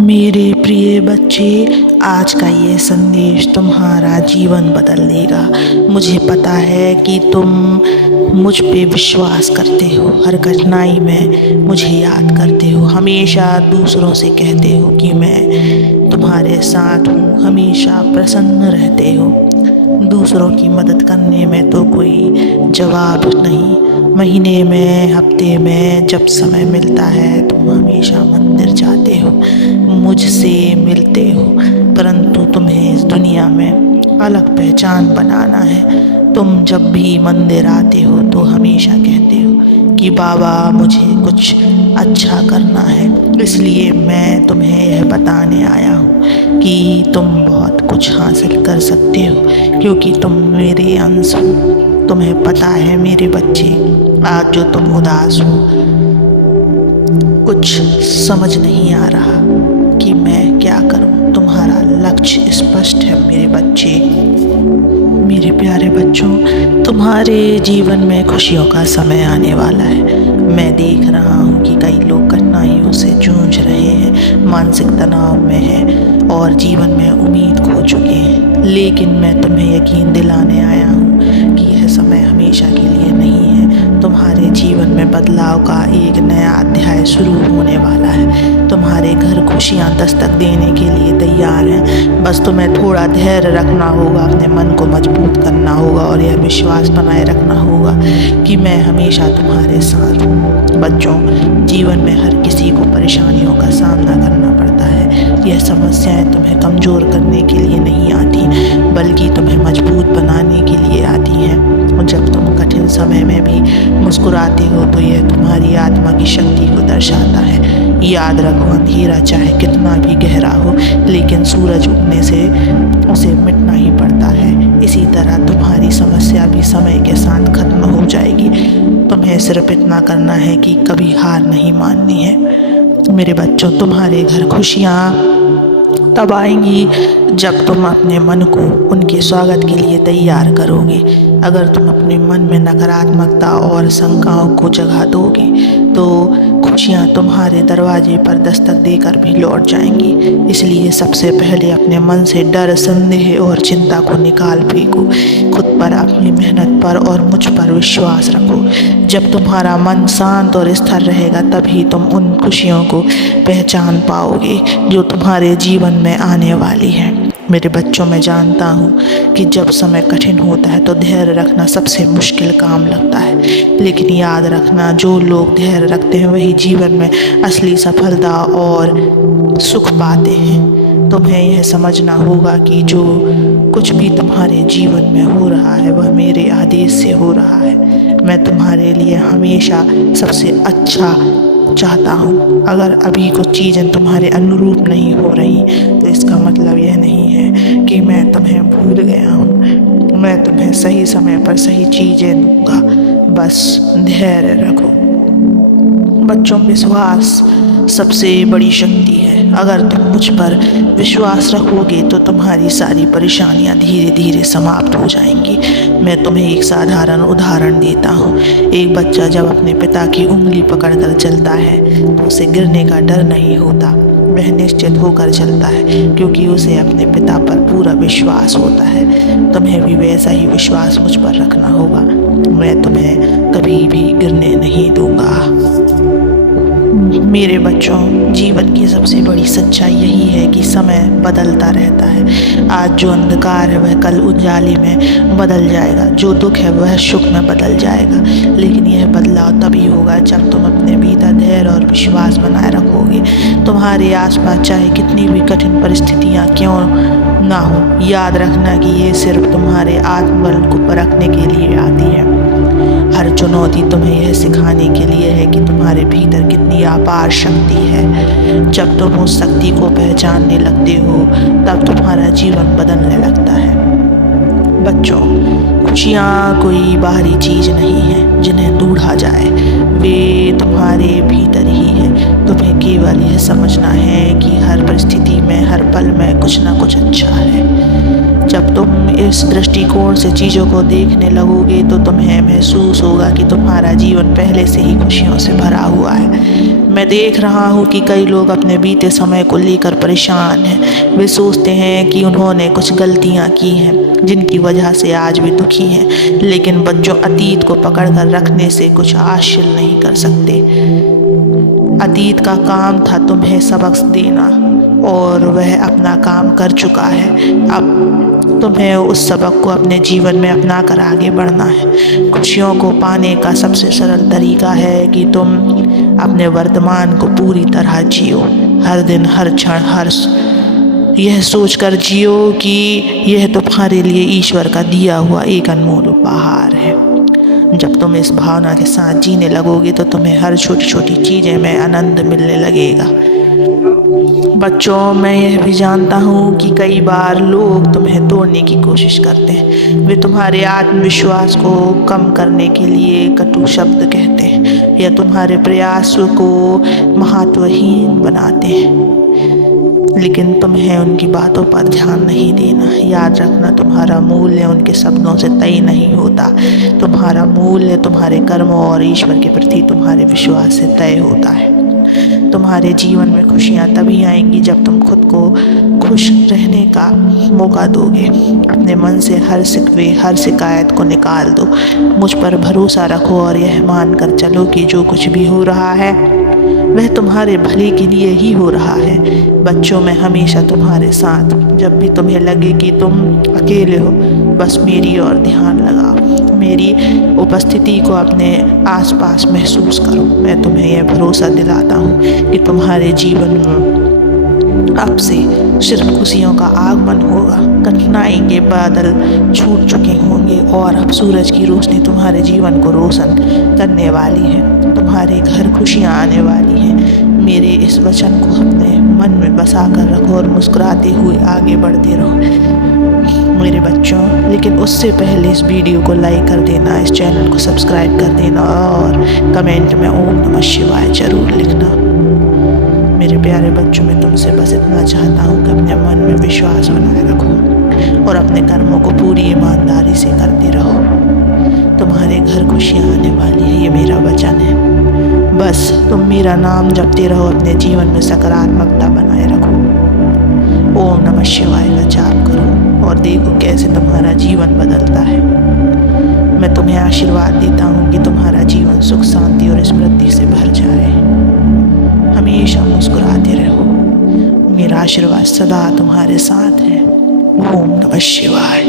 मेरे प्रिय बच्चे, आज का ये संदेश तुम्हारा जीवन बदल देगा। मुझे पता है कि तुम मुझ पे विश्वास करते हो, हर कठिनाई में मुझे याद करते हो, हमेशा दूसरों से कहते हो कि मैं तुम्हारे साथ हूँ, हमेशा प्रसन्न रहते हो। दूसरों की मदद करने में तो कोई जवाब नहीं। महीने में, हफ्ते में जब समय मिलता है तुम हमेशा मंदिर जाते हो, मुझसे मिलते हो। परंतु तुम्हें इस दुनिया में अलग पहचान बनाना है। तुम जब भी मंदिर आते हो तो हमेशा कहते हो कि बाबा मुझे कुछ अच्छा करना है, इसलिए मैं तुम्हें यह बताने आया हूँ कि तुम बहुत कुछ हासिल कर सकते हो, क्योंकि तुम मेरे अंश हो। तुम्हें पता है मेरे बच्चे, आज जो तुम उदास हो, कुछ समझ नहीं आ रहा कि मैं क्या करूं। तुम्हारा लक्ष्य स्पष्ट है मेरे बच्चे। मेरे प्यारे बच्चों, तुम्हारे जीवन में खुशियों का समय आने वाला है। मैं देख रहा हूँ कि कई लोग कठिनाइयों से जूझ रहे हैं, मानसिक तनाव में हैं और जीवन में उम्मीद खो चुके हैं। लेकिन मैं तुम्हें यकीन दिलाने आया हूँ कि यह समय हमेशा के लिए नहीं है। तुम्हारे जीवन में बदलाव का एक नया अध्याय शुरू होने वाला है। तुम्हारे घर खुशियाँ दस्तक देने के लिए तैयार हैं। बस तुम्हें थोड़ा धैर्य रखना होगा, अपने मन को मजबूत करना होगा और यह विश्वास बनाए रखना होगा कि मैं हमेशा तुम्हारे साथ हूँ। बच्चों, जीवन में हर किसी को परेशानियों का सामना करना पड़ता है। यह समस्याएं तुम्हें कमज़ोर करने के लिए नहीं आती, बल्कि तुम्हें मजबूत बनाने के लिए आती हैं। जब तुम कठिन समय में भी मुस्कुराते हो तो यह तुम्हारी आत्मा की शक्ति को दर्शाता है। याद रखो, अंधेरा चाहे कितना भी गहरा हो, लेकिन सूरज उगने से उसे मिटना ही पड़ता है। इसी तरह तुम्हारी समस्या भी समय के साथ खत्म हो जाएगी। तुम्हें सिर्फ इतना करना है कि कभी हार नहीं माननी है। मेरे बच्चों, तुम्हारे घर खुशियाँ तब आएंगी जब तुम अपने मन को उनके स्वागत के लिए तैयार करोगे। अगर तुम अपने मन में नकारात्मकता और शंकाओं को जगह दोगे तो खुशियाँ तुम्हारे दरवाजे पर दस्तक देकर भी लौट जाएंगी। इसलिए सबसे पहले अपने मन से डर, संदेह और चिंता को निकाल फेंको। खुद पर, अपनी मेहनत पर और मुझ पर विश्वास रखो। जब तुम्हारा मन शांत और स्थिर रहेगा तभी तुम उन खुशियों को पहचान पाओगे जो तुम्हारे जीवन में आने वाली है। मेरे बच्चों, मैं जानता हूँ कि जब समय कठिन होता है तो धैर्य रखना सबसे मुश्किल काम लगता है, लेकिन याद रखना, जो लोग धैर्य रखते हैं वही जीवन में असली सफलता और सुख पाते हैं। तुम्हें यह समझना होगा कि जो कुछ भी तुम्हारे जीवन में हो रहा है वह मेरे आदेश से हो रहा है। मैं तुम्हारे लिए हमेशा सबसे अच्छा चाहता हूँ। अगर अभी कुछ चीज़ें तुम्हारे अनुरूप नहीं हो रही तो इसका मतलब यह नहीं है कि मैं तुम्हें भूल गया हूँ। मैं तुम्हें सही समय पर सही चीज़ें दूंगा। बस धैर्य रखो। बच्चों, विश्वास सबसे बड़ी शक्ति है। अगर तुम मुझ पर विश्वास रखोगे तो तुम्हारी सारी परेशानियां धीरे धीरे समाप्त हो जाएंगी। मैं तुम्हें एक साधारण उदाहरण देता हूँ। एक बच्चा जब अपने पिता की उंगली पकड़कर चलता है तो उसे गिरने का डर नहीं होता। वह निश्चित होकर चलता है क्योंकि उसे अपने पिता पर पूरा विश्वास होता है। तुम्हें भी वैसा ही विश्वास मुझ पर रखना होगा। मैं तुम्हें कभी भी गिरने नहीं दूंगा। मेरे बच्चों, जीवन की सबसे बड़ी सच्चाई यही है कि समय बदलता रहता है। आज जो अंधकार है वह कल उजाले में बदल जाएगा, जो दुख है वह सुख में बदल जाएगा। लेकिन यह बदलाव तभी होगा जब तुम अपने भीतर धैर्य और विश्वास बनाए रखोगे। तुम्हारे आसपास चाहे कितनी भी कठिन परिस्थितियाँ क्यों ना हो, याद रखना कि ये सिर्फ तुम्हारे आत्मबल को परखने के लिए आती है। हर चुनौती तुम्हें यह सिखाने के लिए है कि तुम्हारे भीतर कितनी अपार शक्ति है। जब तुम उस शक्ति को पहचानने लगते हो तब तुम्हारा जीवन बदलने लगता है। बच्चों, खुशियाँ कोई बाहरी चीज़ नहीं है जिन्हें ढूंढा जाए, वे तुम्हारे भीतर ही है। तुम्हें केवल यह समझना है कि हर परिस्थिति में, हर पल में कुछ ना कुछ अच्छा है। जब तुम इस दृष्टिकोण से चीज़ों को देखने लगोगे तो तुम्हें महसूस होगा कि तुम्हारा जीवन पहले से ही खुशियों से भरा हुआ है। मैं देख रहा हूँ कि कई लोग अपने बीते समय को लेकर परेशान हैं। वे सोचते हैं कि उन्होंने कुछ गलतियाँ की हैं जिनकी वजह से आज भी दुखी हैं, लेकिन बच्चों, अतीत को पकड़ कर रखने से कुछ हासिल नहीं कर सकते। अतीत का काम था तुम्हें सबक देना और वह अपना काम कर चुका है। अब तुम्हें उस सबक को अपने जीवन में अपना कर आगे बढ़ना है। खुशियों को पाने का सबसे सरल तरीका है कि तुम अपने वर्तमान को पूरी तरह जियो। हर दिन, हर क्षण, यह सोचकर जियो कि यह तुम्हारे लिए ईश्वर का दिया हुआ एक अनमोल उपहार है। जब तुम इस भावना के साथ जीने लगोगे तो तुम्हें हर छोटी छोटी चीज़ें में आनंद मिलने लगेगा। बच्चों, मैं यह भी जानता हूँ कि कई बार लोग तुम्हें तोड़ने की कोशिश करते हैं। वे तुम्हारे आत्मविश्वास को कम करने के लिए कटु शब्द कहते हैं या तुम्हारे प्रयासों को महत्वहीन बनाते हैं, लेकिन तुम्हें उनकी बातों पर ध्यान नहीं देना। याद रखना, तुम्हारा मूल्य उनके शब्दों से तय नहीं होता। तुम्हारा मूल्य तुम्हारे कर्मों और ईश्वर के प्रति तुम्हारे विश्वास से तय होता है। तुम्हारे जीवन में खुशियाँ तभी आएंगी जब तुम खुद को खुश रहने का मौका दोगे। अपने मन से हर शिकवे, हर शिकायत को निकाल दो। मुझ पर भरोसा रखो और यह मान कर चलो कि जो कुछ भी हो रहा है वह तुम्हारे भले के लिए ही हो रहा है। बच्चों, मैं हमेशा तुम्हारे साथ। जब भी तुम्हें लगे कि तुम अकेले हो, बस मेरी ओर ध्यान लगाओ। मेरी उपस्थिति को अपने आसपास महसूस करो। मैं तुम्हें यह भरोसा दिलाता हूँ कि तुम्हारे जीवन में अब से सिर्फ खुशियों का आगमन होगा। कठिनाई के बादल छूट चुके होंगे और अब सूरज की रोशनी तुम्हारे जीवन को रोशन करने वाली है। तुम्हारे घर खुशियाँ आने वाली हैं। मेरे इस वचन को अपने मन में बसा कर रखो और मुस्कुराते हुए आगे बढ़ते रहो मेरे बच्चों। लेकिन उससे पहले इस वीडियो को लाइक कर देना, इस चैनल को सब्सक्राइब कर देना और कमेंट में ओम नमः शिवाय जरूर लिखना। मेरे प्यारे बच्चों, मैं तुमसे बस इतना चाहता हूँ कि अपने मन में विश्वास बनाए रखो और अपने कर्मों को पूरी ईमानदारी से करते रहो। तुम्हारे घर खुशियाँ आने वाली है, ये मेरा वचन है। बस तुम मेरा नाम जपते रहो, अपने जीवन में सकारात्मकता बनाए रखो। ओम नमः शिवाय का जाप करो और देखो कैसे तुम्हारा जीवन बदलता है। मैं तुम्हें आशीर्वाद देता हूँ कि तुम्हारा जीवन सुख, शांति और समृद्धि से भर जाए। हमेशा मुस्कुराते रहो। मेरा आशीर्वाद सदा तुम्हारे साथ है। ओम नमः शिवाय।